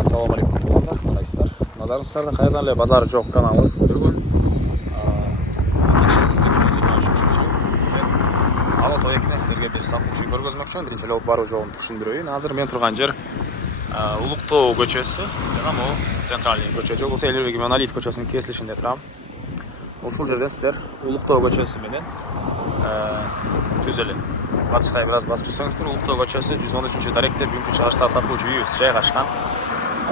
Assalomu alaykum tug'anlar, qaysizlar? Nazaringizda qayerdan le bozor jo'q kanali bugun. Ала тоекне sizlarga bir satuvchi ko'rgazmoq uchun birinchi olib borib jo'g'ini tushuntireyin. Hozir men turgan yer Ulug'tog' ko'chasi, yana bu Centralniy ko'cha. Jo'q bo'lsa Elbek Monaliyev ko'chasining kesilishida turam. O'sha yerdan sizlar Ulug'tog' ko'chasi bilan tuzilib. Batishga biraz basib tursangizlar Ulug'tog' ko'chasi 113-darekda bugungi chig'ishda satuvchi uyimiz joylashgan.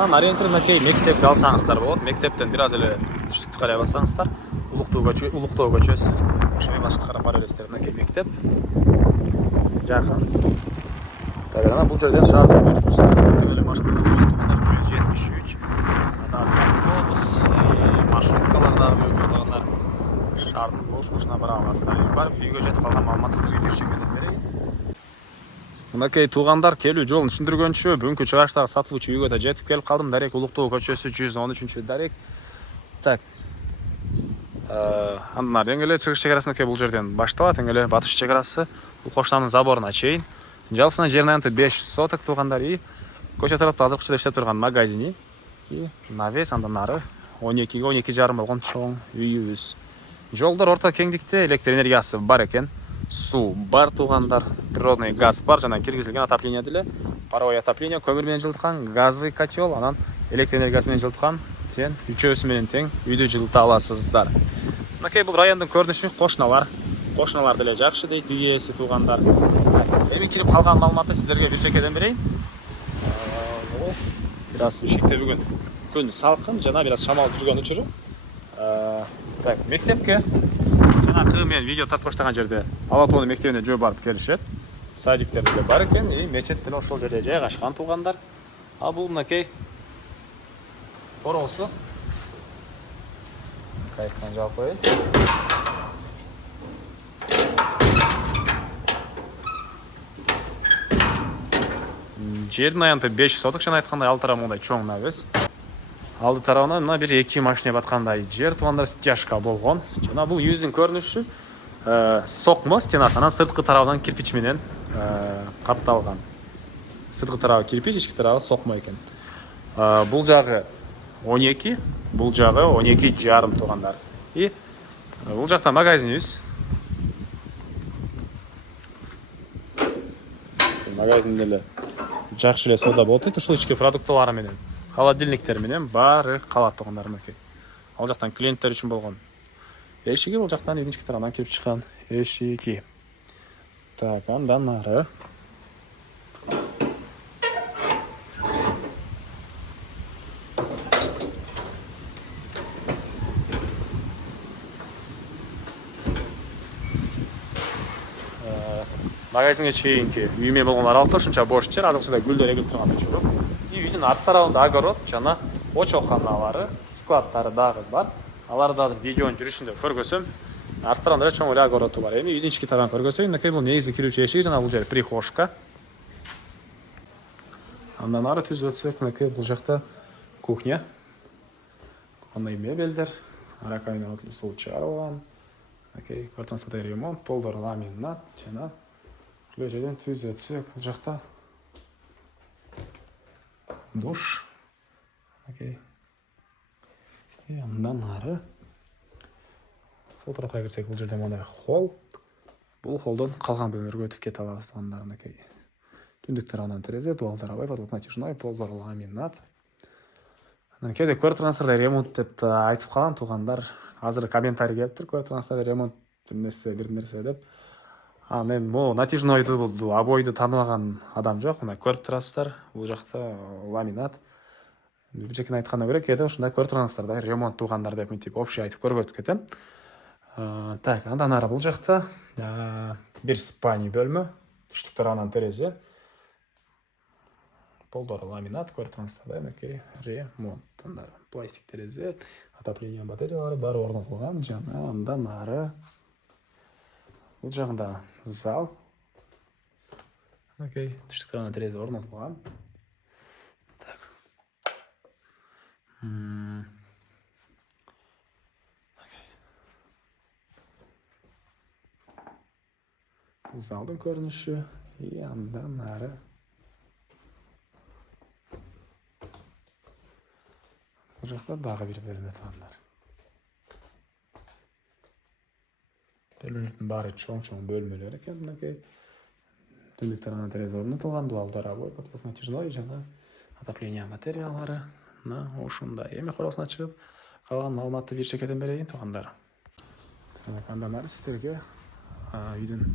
Orientirnaki mektepga alsаңыздар болады. Mektepten biraz ele düştükte qaraya basаңыздар. Ulug'tog' ko'chasi. O'sha yo'lda qarab borasizlar. Mektep. Жақын. Tagana bu yerden şartı bir şartı машиналар 173. Avtobus, marшруткаларда өтөгөндар шартын boş-boşuna бара аласыздар. Барып үйгө жетип калган маалыматты силерге берчек деп берейин. Мынакей туугандар келүү жолун түшүндүргөнчү бүгүнкү чыгаштагы сатылуучу үйгө да жетип келип калдым. Дарек Улугтоо көчөсү 113-дарек. Так. Андан ары эле чыгыш чек бул жерден башталат. Эле батыш чек Кошнанын заборуна чейин. Жалпысына жерин анты 5 соток туугандар и көчө тарапта азыркыча иштеп турган магазини и навес андан ары 12-12,5 болгон чоң үйүбүз. Жолдор орто кеңдикте, электр энергиясы бар экен. Суу бар туугандар, природный газ бар, жана киргизилген отопление деле. Паровой отопление, көмүр менен жылыткан, газовый котел, анан электр энергиясы менен жылыткан. Сен үчөөсү менен тең үйдү жылыта аласыздар. Мынакей бул райондун көрүнүшү кошуналар деле жакшы дейт үй ээси туугандар. Эми кирип калган маалыматты сиздерге бир чекеден берейин. Biraz ишикте бүгүн күн салкын жана biraz шамал жүргөн учуру. Так, мектепке жанакы мен видео тартып баштаган жерде Ала тоонун мектебине жөө барып келишет. Садиктер деле бар экен, и мечет деле ошол жерде жайгашкан туугандар. А бул мынакей короосу. Кайыктан жаап коеюн. Жердин аянты 5 соток жана айткандай алды тарабы мындай чоң навес. Алды тарабына мына бир 2 машина баткандай жер туугандар стяжка болгон. Жана бул үйүздүн көрүнүшү сокмо стенасы, анан сырткы тарабынан кирпич менен капталган. Сырткы тарабы кирпич, ички тарабы сокмо экен. Бул жагы 12, бул жагы 12,5 туугандар. И бул жакта магазинибиз. Магазин деле жакшы эле соода болот дейт. Ушул ички продукталары менен, холодильниктер менен баары калат туугандар мынакей. Ал жактан клиенттер үчүн болгон эшиги, бул жактан үйдүн ички тарабынан кирип чыккан эшиги. Так, андан ары магазинге чейинки үйме болгон аралыкта ушунча бош жер, азыркыча гүлдөр эгилип турган учуру. И үйдүн арты тарабында огород жана очоканалары, складдары дагы бар. Аларды дагы видеонун жүрүшүндө көргөзөм. Арты тарабында чоң эле огороду бар. Эми үйдүн ички тарабын көргөзөйүн. Мынакей бул негизи кирүүчү эшиги жана бул жер прихожка. Андан ары түзөтсөк, мынакей бул жакта кухня. Кухонный мебелдер, аракайын суу чыгарылган. Мынакей квартирасында ремонт, полдор ламинат жана ушул жерден түзөтсөк, бул жакта душ. Окей. И андан ары сол тарапка кирсек, бул жерде мындай холл. Бул холлдон калган бөлмөлөргө өтүп кете алабыз. Андан мынакей түндүк тарабынан терезе, дуалдар абай, потолок натяжной, полдор ламинат. Анан кээде көрүп тургансыздар, ремонт деп айтып калган туугандар. Азыр комментарий келиптир, көрүп тургансыздар, ремонт бир нерсе деп. Мен бул натяжнойду, бул обойду тааныбаган адам жок. Мына көрүп турасыздар, бул жакта ламинат. Бир жекин айтканда көрө, кээде ушундай көрүп тургансыздар да, ремонт туугандар деп мынтип общий айтып көргөтүп кетем. Так, андан ары бул жакта бир спальный бөлмө, түштүк тарабынан терезе. Полдор ламинат, көрүп тургансыздар да, мынакей ремонт. Пластик терезе, отопление батареялары бар орнотулган. Жана андан ары бул жагында зал. Окей, түштүк тарабынан терезе орнотулган. Так. Бул залдын көрүнүшү. И андан ары Бұл жақта дағы бір бөлме туугандар. Бөлмөлөрдүн баары чоң бөлмөлөр экен. Мынакей түндүк тарана терезе орнотулган, дуалдары потолок натяжной жана отопление материалдары. Ушундай. Эми коросуна чыгып, калган маалыматты бир чекеден берейин туугандар. Андан ары сиздерге үйдүн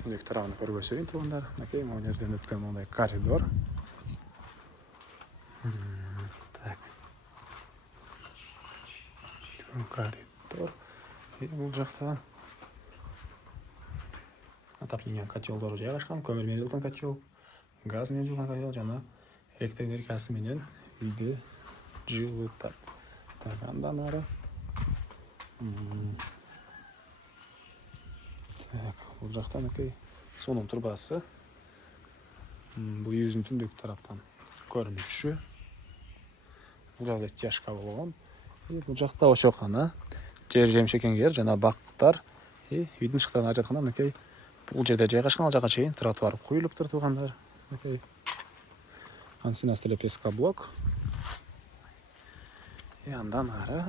түндүк тарабын көргөзөйүн туугандар. Мынакей могу жерден өткөн мондай коридор. Так. Коридор. Бул жакта отопление котелдору жайгашкан. Көмүр менен жылган котел, газ менен жылган котел жана электр энергиясы менен үйдү жылытат. Так, андан ары. Так, бул жакта мынакей сонун турбасы. Бул үйүбүздүн түндүк тараптан көрүнүшү. Бул жакта стяжка болгон. Бул жакта ошокана, жер жемшекеңгер жана бактар. Үйдүн ышыктарын ажыратканда мынакей бул жерде жайгашкан, ал жака чейин тротуар куюлуптур туугандар. Мынакей ансына стелепеска блок. Андан ары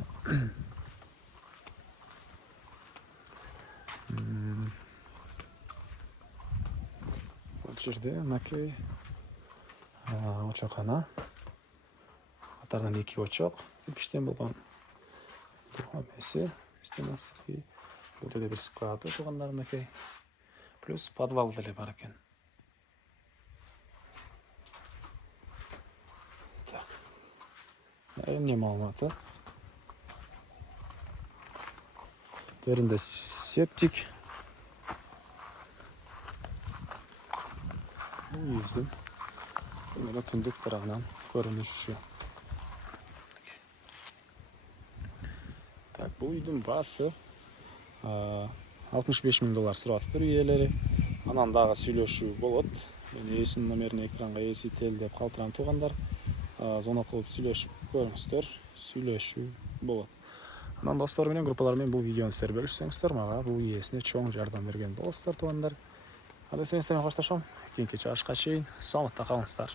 бул жерде мынакей очокана. Атардан 2 очок кирпичтен болгон. Эмеси стенасы. Бул жерде бир склады туугандар мынакей. Плюс подвал деле бар экен. Так. Эмне маалыматы? Төрүндө септик. Үйүбүздүн мына түндүк тарабынан көрүнүшү. Так, бул үйдүн баасы $65,000 сураттыр үй ээлери. Анан дагы сүйлөшүү болот. Мен эсин номерин экранга эсител деп калтырам туугандар. Звонок кылып сүйлөшүп көрүңүздөр. Сүйлөшүү болот. Анан достор менен, группалар менен бул видеону сиздер бөлүшсөңүздөр, мага бул ээсине чоң жардам берген болосуздар туугандар. Анда сиздер менен коштошом. Кийинки чыгышка чейин саламатта калыңыздар.